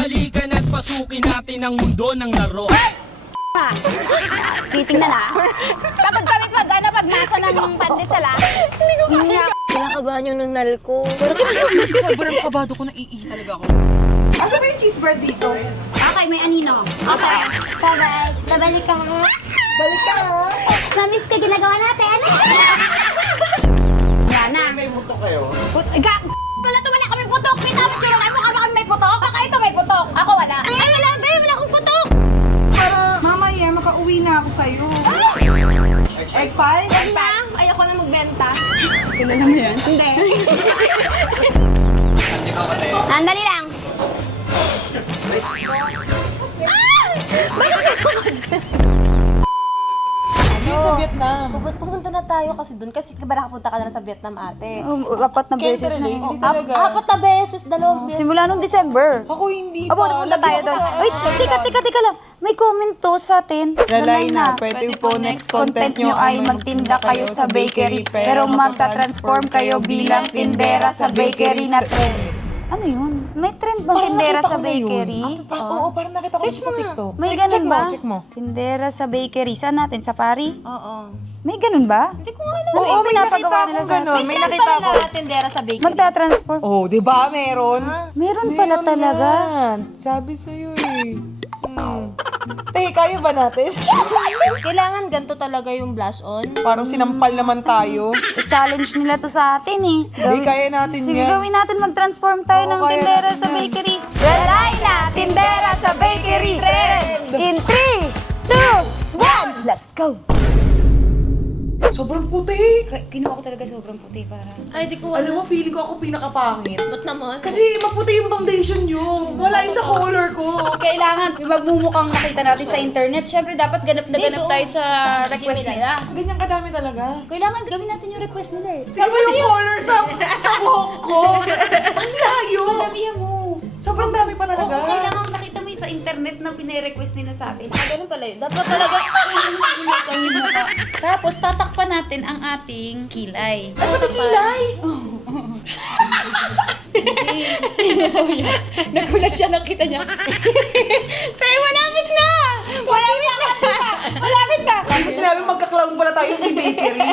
Halika na't pasukin natin ang mundo ng laro. Titingnan na. Kapag kami pag nasa ng pandesal Hindi ko kaya. Kinakabahan yung nunal ko. Pero Sobrang kabado ko, naiihi talaga ako. Asa ba yung cheese bread dito? okay, may anino. Okay. Bye-bye. Babalik ka. Balik ka ha? Mamiss ka ginagawa natin. Wala na. May muto kayo? Wala to, wala kami putok. Kita mo, churungan mo ka ba kami may putok? Baka ito may putok. Ako wala. Ay, wala akong putok. Para mamaya makauwi na ako sa'yo. Egg pie? Egg pie? Ayoko na magbenta. Kilala mo yan? Hindi. Andali lang. Sa Vietnam. Pupunta na tayo kasi doon kasi ba nakapunta ka na sa Vietnam ate? Apat na beses na. Hindi talaga. Apat na beses, dalawang beses. Simula nung December. Ako hindi Abo, pa. punta tayo doon. Wait, teka lang. May comment to sa atin. Lalay na, pwede po next content nyo ay magtinda kayo sa bakery pero magta-transform kayo bilang tindera sa bakery na trend. Ano yun? May trend bang tindera sa bakery? Oo, parang nakita ko sa TikTok. May Check ganun mo, ba? check mo. Tindera sa bakery. Saan natin? Safari? Oo. May ganun ba? Hindi ko alam. Oo, may nakita pinapagawa akong nila sa ganun. May Saan nakita pala ako. na tindera sa bakery? Magta-transform. Oh, di ba? Meron. Meron pala Meron talaga. yan. Sabi sa'yo eh. Kaya ba natin? Kailangan ganito talaga yung blush on. Parang sinampal naman tayo. I-challenge nila to sa atin eh. kaya natin Sige, yan. gawin natin mag-transform tayo Oo, ng kaya tindera natin sa yan. bakery. Lalay na, tindera sa bakery. Trend! In 3, 2, 1, let's go! Sobrang puti. Kinuha ko talaga sobrang puti para... Ay, di ko Alam mo, feeling ko ako pinakapangit. Ba't naman? Kasi maputi yung foundation nyo. Wala yung sa color ko. Kailangan, yung magmumukhang nakita natin sa internet, syempre dapat ganap na ganap tayo sa request nila. Ganyan kadami talaga. Kailangan gawin natin yung request nila eh. Tingnan mo yung color sa buhok ko. Ang layo. Sabihan mo. Sobrang dami pa talaga. Oo, kailangan nakita mo yung sa internet na pine-request nila sa atin. Ganun pala yun. Dapat talaga, pinukan yung mukha. Tapos, tatakpan natin ang ating kilay. Ay, pati kilay. Nagulat siya, nakita niya. Tay, malapit na! Malapit na! Malapit na! Kung sinabi magka-clown pala tayo yung bakery.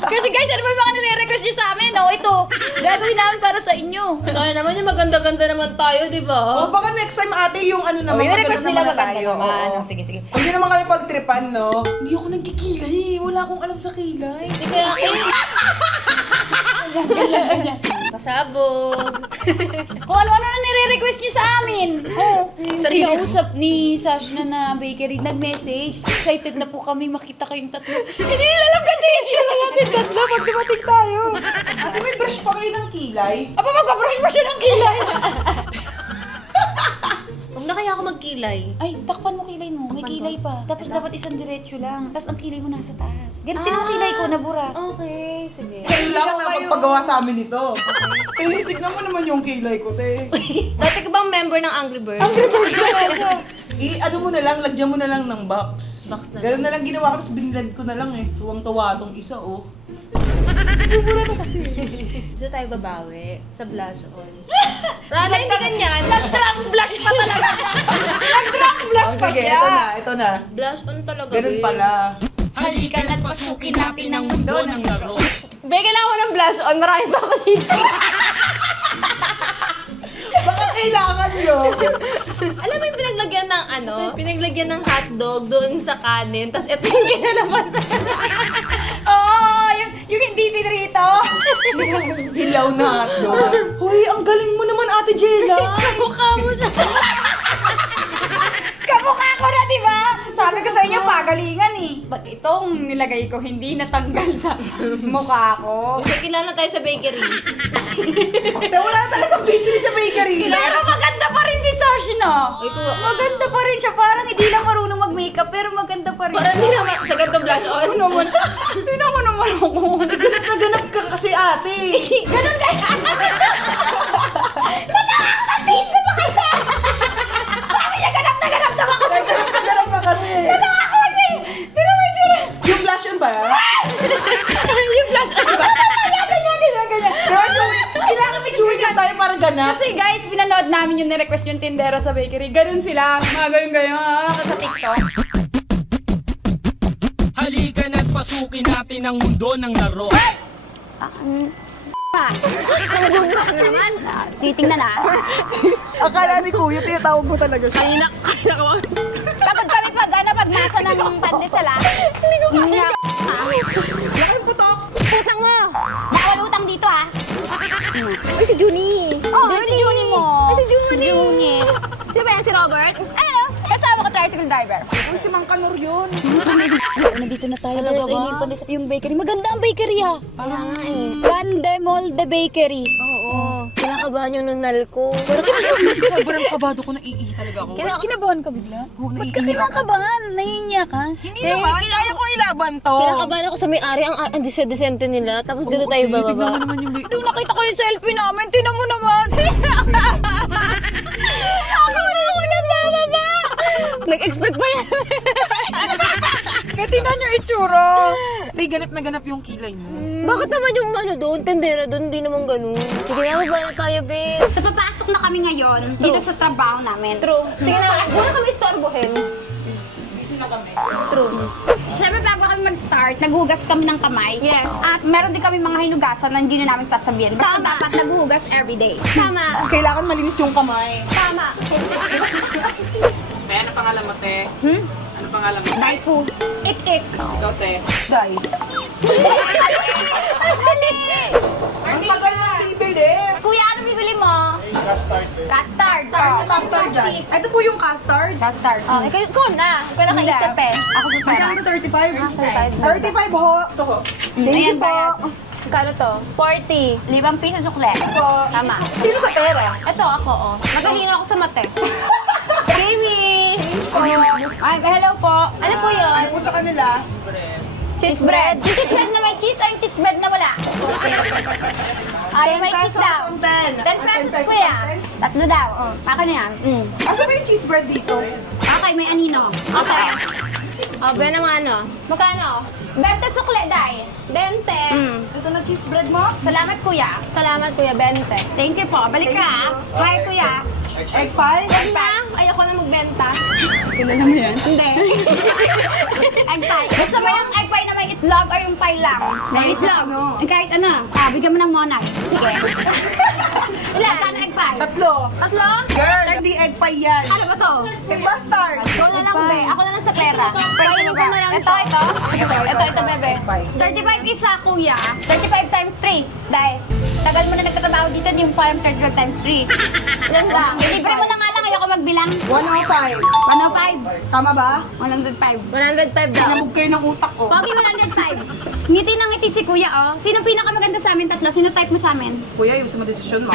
Kasi guys, ano ba yung mga nire-request niyo sa amin? O, ito, gagawin namin para sa inyo. Sana naman yung maganda-ganda naman tayo, di ba? O baka next time ate yung ano naman, yung request nila naman maganda tayo. naman. Oo. O, sige, sige. Hindi naman kami pagtripan, no? Hindi ako nagkikilay. Wala akong alam sa kilay. Hindi kaya Pasabog. Kung ano-ano na nire-request niyo sa amin. Oh, Sarili ko. kinausap ni Sash na bakery, nag-message. Excited na po kami makita kayong tatlo. Hindi nila alam gantihin sila natin tatlo pag dumating tayo. Ate, may brush pa kayo ng kilay? Aba, magpa-brush pa siya ng kilay. Huwag na kaya ako magkilay. Ay, takpan mo kilay mo. May kilay pa. Tapos dapat isang diretso lang. Tapos ang kilay mo nasa taas. Ganito mo kilay ko, nabura. Okay, sige. Kailangan na magpagawa sa amin ito. Eh, tignan mo naman yung kilay ko, te. Dati ka bang member ng Angry Birds? Ano mo na lang, lagyan mo na lang ng box. Box na Ganun na lang ginawa ko, tapos binilad ko na lang eh. Tuwang-tawa tong isa, oh. Dito tayo babawi sa blush on. Rana, hindi ganyan. Nag-drunk blush pa talaga siya. Nag-drunk blush Oh, pa sige, siya. ito na. Blush on talaga, Ganun babe. pala. Halika na't pasukin natin ang mundo ng laro. Be, kailangan ko ng blush on. Marami pa ako dito. Baka kailangan yun. Alam mo yung pinaglagyan ng ano? Pinaglagyan ng hotdog doon sa kanin. Tapos ito yung kinalabasan. Oo, yung hindi pinrito. Hilaw na hotdog. Hoy, ang galing mo naman, Ate Jela. Mukha mo siya. Kamukha ko na, di ba? Sabi ko sa inyo, pagalingan eh. Ba't itong nilagay ko hindi natanggal sa mukha ko? Kasi kilala tayo sa bakery. Wala talagang bakery sa bakery. Pero maganda pa rin si Sash, no? Maganda pa rin siya. Parang hindi lang marunong mag-makeup, pero maganda pa rin Parang siya. hindi naman sa ganitong blush on. Tingnan mo naman ako. Ganap na ganap ka kasi, ate. Ganun kaya. Ganap na ganap ka kasi. Yung blush on ba? Yung blush on ba? Ganyan. Diba, Chewy? Kailangan may chewing gum tayo para ganap. Kasi Kasi guys, pinanood namin yung nirequest yung tindera sa bakery. Ganun sila. Mga ganyan-ganyan. Sa TikTok. Halika na't pasukin natin ang mundo ng laro. Titingnan na. Akala ni Kuya, tinatawag mo talaga siya. Kanina ka ba? Kapag kami pagmasa ng pandesal, hindi ko kaya. Laking putok! Utang mo. Bawal utang dito, ha? Ay, si Junie. Oh, si Junie mo. Si Junie. Junie. Sino ba yan, si Robert? Ano? Kasama ko tricycle driver. Uy, si Mang Kanor yun. Nandito na tayo guys. Ay, yung bakery. Maganda ang bakery ah. Parang nga eh. Pande Molde Bakery. Oo. Kinakabahan yung nunal ko. Pero Sobrang kabado ko, naiihi talaga ako. kinabahan ka bigla? Oo, Ba't ka naiihi ako. kinakabahan? Nahihiya ka? Hindi naman, kaya ko ilaban to. Kinakabahan ako sa may-ari. Ang disente nila. Tapos gano'n tayo Tingnan mo bababa. naman yung Nung nakita ko yung selfie namin, tinan mo naman. Ako na ako nabababa. Nag-expect pa yan. Kaya tingnan yung itsura. Tay, ganap na ganap yung kilay mo. Bakit naman yung ano doon, tendera doon, hindi naman ganun. Sige na, baba na tayo, Ben. So, papasok na kami ngayon dito sa trabaho namin. True. Sige na, huwag kami istorbohin. Busy na kami. True. Siyempre, bago kami mag-start, naghugas kami ng kamay. Yes. At meron din kami mga hinugasan na hindi na namin sasabihin. Basta Tama. dapat naghuhugas everyday. Tama. Kailangan malinis yung kamay. Tama. Te, ano pangalan mo, te? Ano pangalan mo? Dahil po, ik-ik. Ikaw, te. Day. Ang tagal na bibili. Kuya, ano bibili mo? Custard. Ano custard dyan? Ito po yung custard. Custard. Oh, ikaw na. Ikaw nakaisip eh. Ako sa pera. Magkano 35? 35. 35 ho. Ito ho. Thank you Ayan, po. bayad. Kano to? 40. 5 piso sukle. Po. Tama. Sino sa pera? Ito ako, oh. Magalino ako sa mate. Jamie! Ay, hello po. Ano po yun? Ano po sa kanila? Cheese bread. Yung cheese bread na may cheese ay yung cheese bread na wala? Ay, 10 may cheese pesos daw. ang 10. 10 pesos kuya. Tatlo daw. Oh. Ako na yan. Asa ba yung cheese bread dito? Okay, may anino. Okay. Oh, Ben naman ano? Magkano? 20 sukle, day. 20. Ito na cheese bread mo? Salamat kuya. Salamat kuya, 20. Thank you po. Balik ka, ah. Hi kuya. Egg pie? Huwag na. Ayoko na magbenta. Kilala mo yan? Hindi. Egg pie. Gusto mo yung egg pie na may itlog o yung pie lang? May itlog. Kahit ano. Bigyan mo ng monay. Sige. Ilan? Magkano egg pie? Tatlo. Tatlo? Girl, hindi egg pie yan. Ano ba to? Egg bastard. Ikaw na lang, be. Ako na lang sa pera. Pwede ko na lang Ito, Ito, bebe. egg pie. 35 isa, kuya. 35 times 3. Dahil, tagal mo na nagtatrabaho dito, hindi mo pa yung 35 times 3. Ilan ba? Libre mo na nga lang, ayoko magbilang. 105. 105. Tama ba? 105. 105 daw. Pinabog kayo ng utak ko. Pogi 105. Ngiti ng ngiti si kuya, oh. Sino pinakamaganda sa amin tatlo? Sino type mo sa amin? Kuya, yung sa desisyon mo.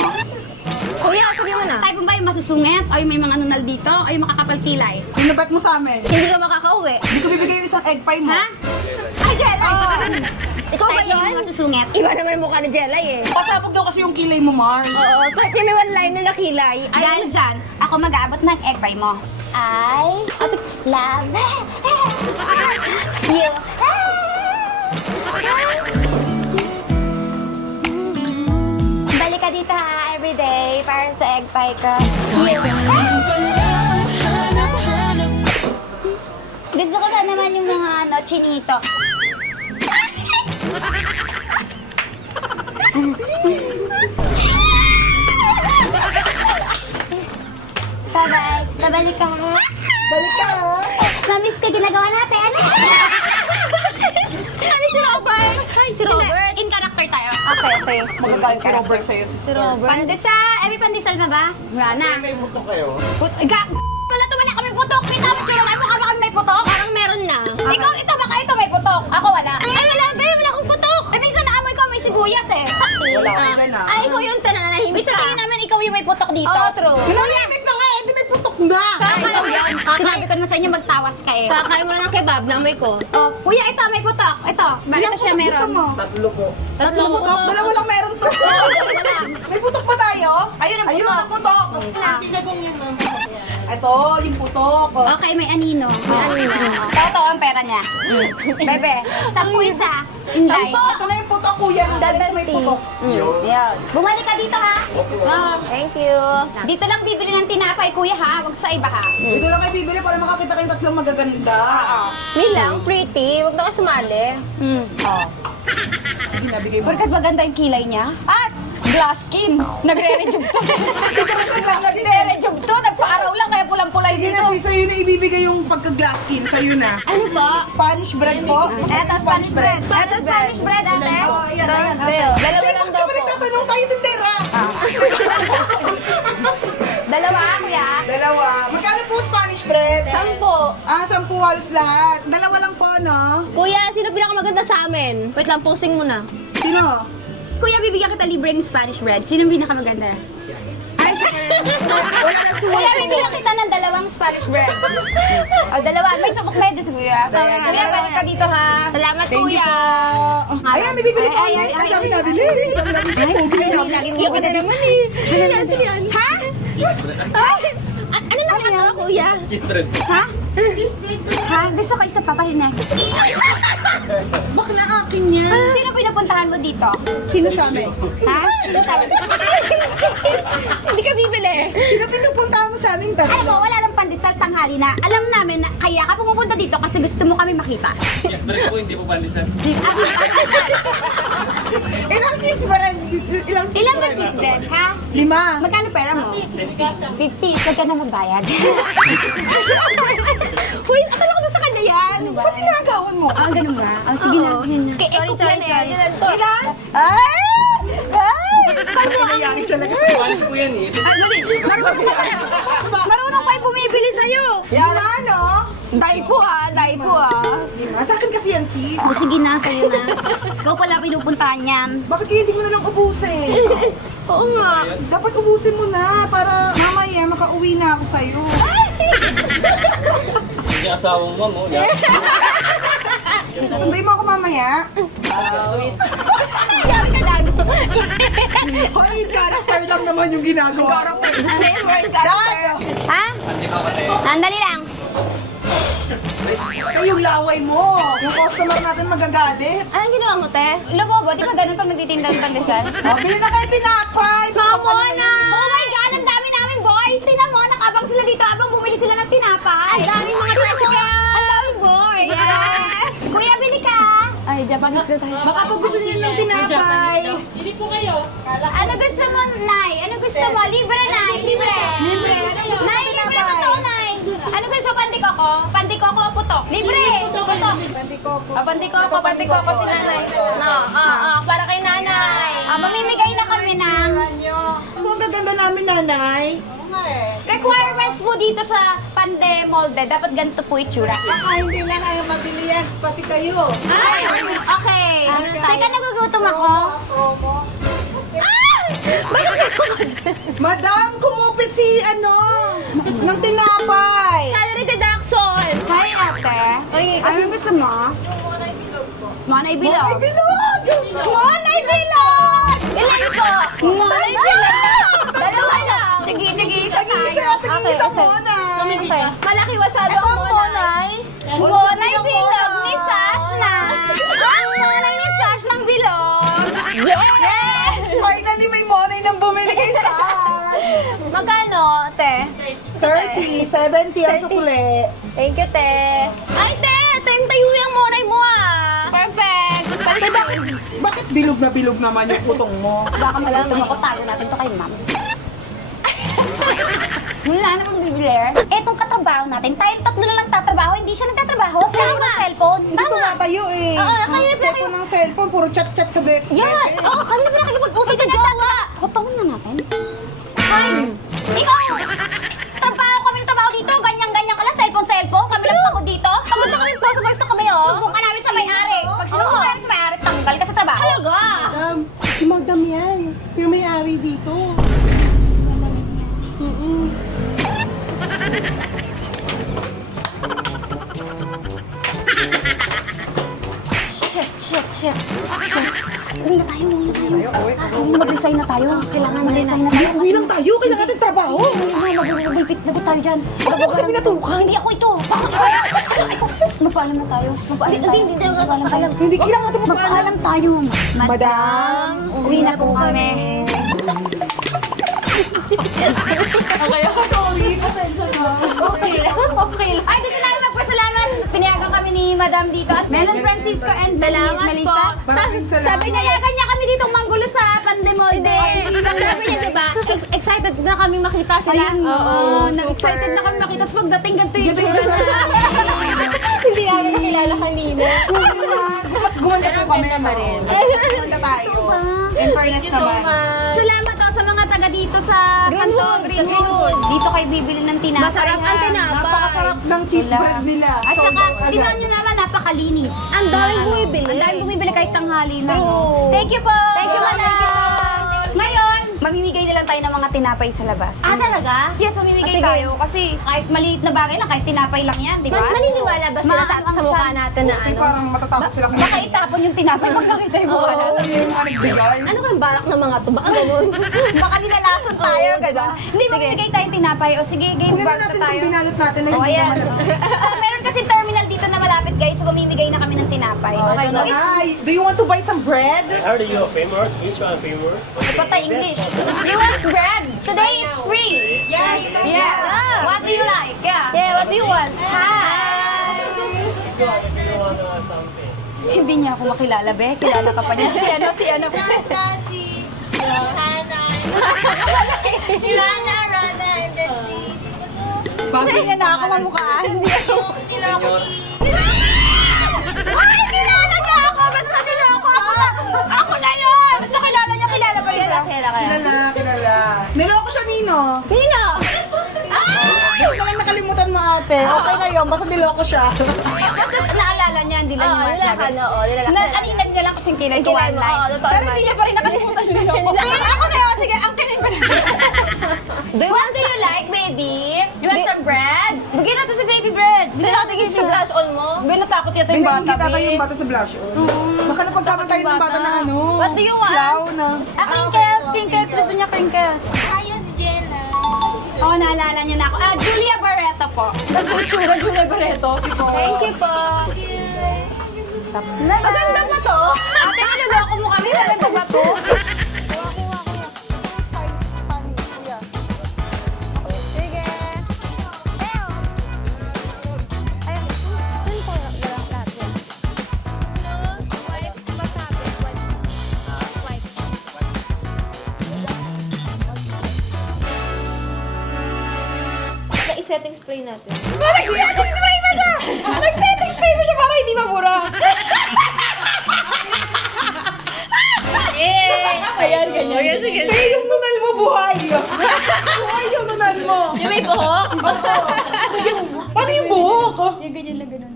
Kuya, sabi mo na. Type mo ba yung masusungit? O yung may mga nunal dito? O yung makakapal kilay? Sino bet mo sa amin? Hindi ka makakauwi. Hindi ko bibigay yung isang egg pie mo. Ha? Ay, Jelay! Ikaw ba Type mo yun? yung masusungit. Iba naman ang mukha ni Jelay eh. Pasabog daw kasi yung kilay mo, Mars. Oo, type niya may one line na nakilay. Dahil dyan, ako mag-aabot ng egg pie mo. I love you. Balik ka dito ha, everyday, para sa egg pie ka. Gusto ko pa naman yung mga ano, chinito. Bye-bye. Babalik ka ha. Balik ka, ha? Mamiss ka ginagawa natin. Ano si Robert? Hi, si Robert. In character tayo. Okay. Magagalit si Robert sa'yo, sister. Pandesal. May pandesal na ba? Wala na. May buto kayo. Wala kami putok. Kita mo, tsura mo ka ba kami may putok? Parang meron na. Ikaw, ito baka ito may putok. Ako wala. Ay, wala ba? Wala akong putok. Eh, minsan naamoy ko may sibuyas eh. Wala ka dyan, ha? Ay, ikaw yung tananahimik Ibig ka. sabihin namin ikaw yung may putok dito. Oo, true. Pinahimik na nga, hindi may putok na. Kakalaw yan. Sinabi ko naman sa inyo magtawas ka eh. Kakain mo na ng kebab, namoy ko. Oh, kuya, ito may putok. Ito. Bakit Ilang siya putok meron? gusto mo? Tatlong Putok, dalawa lang meron to. May putok pa tayo? Ayun ang Ayun putok. ang putok. Ito, yung putok. Okay, may anino. Ano na? Toto ang pera niya. Bebe, 10 isa. Inday. Ito na yung putok, kuya. May putok. Yan. Bumalik ka dito ha. Thank you. Dito lang bibili ng tinapay kuya ha. Huwag sa iba ha. Ito lang kayo bibili para makakita kayong tatlong magaganda. Nilang, pretty. Huwag na ka sumali. Sige, nabigay mo. Pagkat maganda yung kilay niya. At glass skin. Nagre-rejuve to. Nagre-rejuve to. Nagpa-araw lang kaya pulang-pulay Sige dito. na, sa'yo na ibibigay yung pagka-glass skin. Sa'yo na. Ano po? Spanish bread po. Eto Spanish bread. Eto Spanish bread ate. Oh, ayan, ayan. Dalawa Hindi, lang bakit daw ka ba po. nagtatanong tayo tindera? Dalawa kuya. Dalawa. Magkano po Spanish bread? 10. 10 halos lahat. Dalawa lang po, no? Kuya, sino pinakamaganda sa amin? Wait lang, posting mo na. Sino? Kuya, bibigyan kita libreng Spanish bread. Sino pinakamaganda? Ay, siya. Wala nang Kuya, bibigyan kita ng dalawang Spanish bread. O, dalawa. May subok medus, kuya. Kuya, balik ka dito, ha? Salamat, Thank you kuya. po. Ayan, may bibili po. Ay, ay, Ang ay, dami ay, nabili. Ang dami nabili. Iyo ka na naman eh. Yan, sino yan? Ha? Ano na katawa, kuya? Cheese bread. Ha? Ha? Gusto ko isa pa parinig. Bakla akin yan. Sino pinapuntahan mo dito? Sino sa amin? Ha? Sino sa amin? Hindi ka bibili. Sino pinupunta mo sa aming Alam mo, tatlo? wala nang pandesal tanghali na. Alam namin na kaya ka pumupunta dito kasi gusto mo kami makita. Cheese bread po, hindi po pandesal. Ilang cheese ba rin? Ilang cheese Ilan ba ba rin? cheese bread, ha? 5. Magkano pera mo? 50. Huwag ka na magbayad. Uy, akala ko ba sa kanya yan? Ba't tinagawan mo? Ah, ganun ba? Oh, sige na. Sorry. Yan to. Ilan? Ay! Ay! Nangyayari talaga. Spanish po yan eh. Marunong pa yung bumibili sa'yo. 5, no? Dai po ah. 5. Sa akin kasi yan, sis. O sige na, sa'yo na. Ikaw pala pinupuntahan yan. Bakit kaya hindi mo na lang ubusin? Oo nga. Dapat ubusin mo na para mamaya makauwi na ako sa'yo. Hindi asawang mom, oh. Yeah. Sunduin mo ako mamaya. Yan ka gago. Hoy, character lang naman yung ginagawa. Disclaimer, Dad! Ha? Sandali lang. Ito yung laway mo. Yung customer natin magagalit. Anong ginawa mo, te? Lobo, di ba ganun pag nagtitinda ng pandesal? O, bili na kayo tinapay. Mona! Oh my God, ang dami namin boys! Tingnan mo, nakabang sila dito habang bumili sila ng tinapay. Ang daming mga tricycle. Ang daming boys. Yes! Kuya, bili ka. Ay, Japanese na tayo. Baka po gusto niyo ng tinapay. Ano gusto mo, Nay? Ano gusto mo? Libre, Nay. Libre. Libre. Ano gusto Nay, ng libre tinapay? totoo, Nay. Ano gusto? Pandikoko? Pandikoko o putok? Libre. Putok. Pandikoko si nanay. No, para kay nanay. Mamimigay na kami ng Ano ang gaganda namin, nanay? requirements po dito sa Pande Molde. Dapat ganito po itsura. Hindi lang kayo mabili yan, pati kayo. Ay, okay. Teka, nagugutom ako. Madam, kumupit si ng tinapay. Salary deduction. Hi, ate. Anong gusto mo? Monay bilog. Ay, bilog! Monay bilog! Ilan po? Monay bilog! Dalawa lang. Sige, isa tayo. Isa mo na. Malaki masyado Ito ang ang mona. monay. Monay bilog ni Sash na. Ang monay ni Sash ng bilog. Yes! Finally, may money nang bumili kay Sash. Magkano, te? 30, 70 ang sukuli. Thank you, te. Ay, te! Tayong tayo yung monay mo ah. Perfect. Bakit bilog na bilog naman yung putong mo? Baka magutom ako. Tago natin to kay ma'am. Wala na pang bibili. Etong katrabaho natin, tayong tatlo lang tatrabaho, hindi siya nagtatrabaho. Sa ng cellphone. Hindi tumatayo eh. Oo, kaya sa Cellphone ng cellphone, puro chat-chat sa bed. Yan! Oo, kanina pa nakikipag-usap sa jowa! Kotongan na natin. Hi! Ikaw! Trabaho dito, ganyan-ganyan ka lang, cellphone. Kami lang pagod dito. Pagod na kami po, sa gusto kami oh. Sumbong ka namin sa may-ari. Pag sinumbong ka namin sa may-ari, tanggal ka sa trabaho. Talaga? Si Madam yan. Yung may-ari dito. Shit. Uwi na tayo. Mag-resign na tayo. Kailangan mag-resign na tayo. Uwi lang tayo, kailangan natin trabaho. Magulpit tayo dyan. Bakit mo kami natukan? Hindi ako ito. Bakit? Magpaalam na tayo. Magpaalam tayo. Magpaalam tayo. Hindi kailangan natin Magpaalam tayo. Madam, Uwi na po kami. Okay lang. Ay, gusto namin magpasalamat. Pinayagan kami ni Madam dito at Melon Francisco and Melissa. maraming salamat. Sabi nayagan niya kami ditong manggulo sa Pandemolde. Sabi niya, diba, excited na kami makita sila. Oo, excited na kami makita. Tapos pagdating ganito yung tsura na. Hindi namin nakilala kanina. Mas gumanda po kami naman. Gumanda tayo. In fairness naman. Salamat sa mga taga dito sa Santo Greenwood. Dito kayo bibili ng tinapay. Masarap ang tinapay. Napakasarap ng cheese bread nila. At saka, tingnan nyo naman, napakalinis. Ang daming bumibili. Ang daming bumibili kahit tanghali na. True. Thank you po! Thank you, madam. Ngayon, mamimigay na lang tayo ng mga tinapay sa labas. Ah, talaga? Yes, mamimigay Sige. tayo. Kasi kahit maliit na bagay lang, kahit tinapay lang yan, di ba? Maniniwala ba sila sa Maano ang mukha siya? natin na Kasi ano? parang matatakot sila Baka kanina. itapon yung tinapay pag nakita yung mukha natin. Yung mga nagbigay. Ano ba yung balak ng mga to? Baka ganun. Baka nilalason tayo, gano'n. Hindi, mamimigay tayong tinapay. O sige, game Huwag bag na na natin tayo. kung binalot natin na O, hindi ayan. naman. So, meron kasi terminal dito na malapit, guys. So, mamimigay na kami ng tinapay. Okay, Ito na. Hi, do you want to buy some bread? How do you famous? Which one famous? Patay English. You want bread? Today it's free. Yeah. Yeah. What do you like? Yeah. What do you want? Hi. Hindi niya ako makilala, be. Kilala ka pa niya. Si ano. Si Rana, and then Bakit niya na ako mamukhaan? Hindi ako. Ay, kilala niya ako! Basta niloko ako na! Ako na yun! Basta kilala niya, kilala pa rin. Kilala. Niloko siya, Nino. Nino! Ito na lang nakalimutan mo, ate. Okay na yun, basta niloko siya. Basta naalala niya, hindi lang niya masabi. Aninag niya lang kasing kilay ko one line. Pero hindi niya pa rin nakalimutan yung niloko. Ako na yun, sige, ang kinin pa na. What do you like, baby? You want some bread? Bigyan natin si baby bread. Bigyan natin si blush on mo. Bigyan natakot yata yung Bigyan bata, kita tayo babe. yung bata sa blush. Baka napagkamit tayo ng bata na ano. What do you want? Clown na. Crinkles, crinkles. Gusto niya crinkles. Ayos, Jenna. Oo, naalala niya na ako. Julia Barreto po. Nagkutsura, Julia Barreto. Thank you po. Maganda ba to? Ate, niloloko mo kami. Maganda ba to? I-setting spray natin. Nag-setting spray mo siya! Nag-setting spray mo siya para hindi mabura. Ayan, ganyan. Sige. Hindi, yung nunal mo buhay. Buhay yung nunal mo. Yung may buhok? Paano yung buhok? Yung ganyan lang ganun.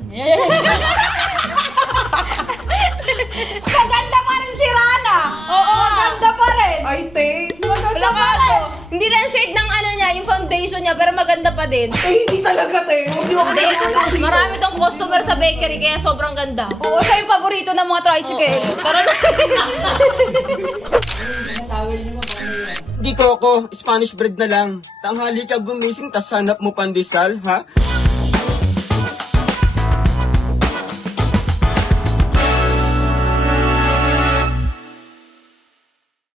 Maganda pa rin si Rana. Oo, maganda pa rin. Ay, te. Wala ka to. Hindi lang shade ng ano niya, yung foundation niya, pero maganda pa din. Eh, hindi talaga, te. Huwag niyo ako nalulong dito. Marami tong customer sa bakery, kaya sobrang ganda. Oo, siya yung paborito ng mga tricycle. Tara na. Di Coco, Spanish bread na lang. Tanghali ka gumising, tas hanap mo pandesal, ha?